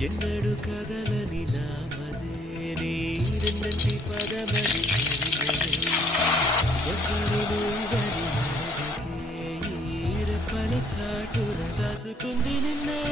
ఎన్నడు కదలని నామదే నీ రెండంటి పదమని ఎవ్వరు నువ్వని అడగకే ఈ రెప్పల చాటున దాచుకుంది నిన్నే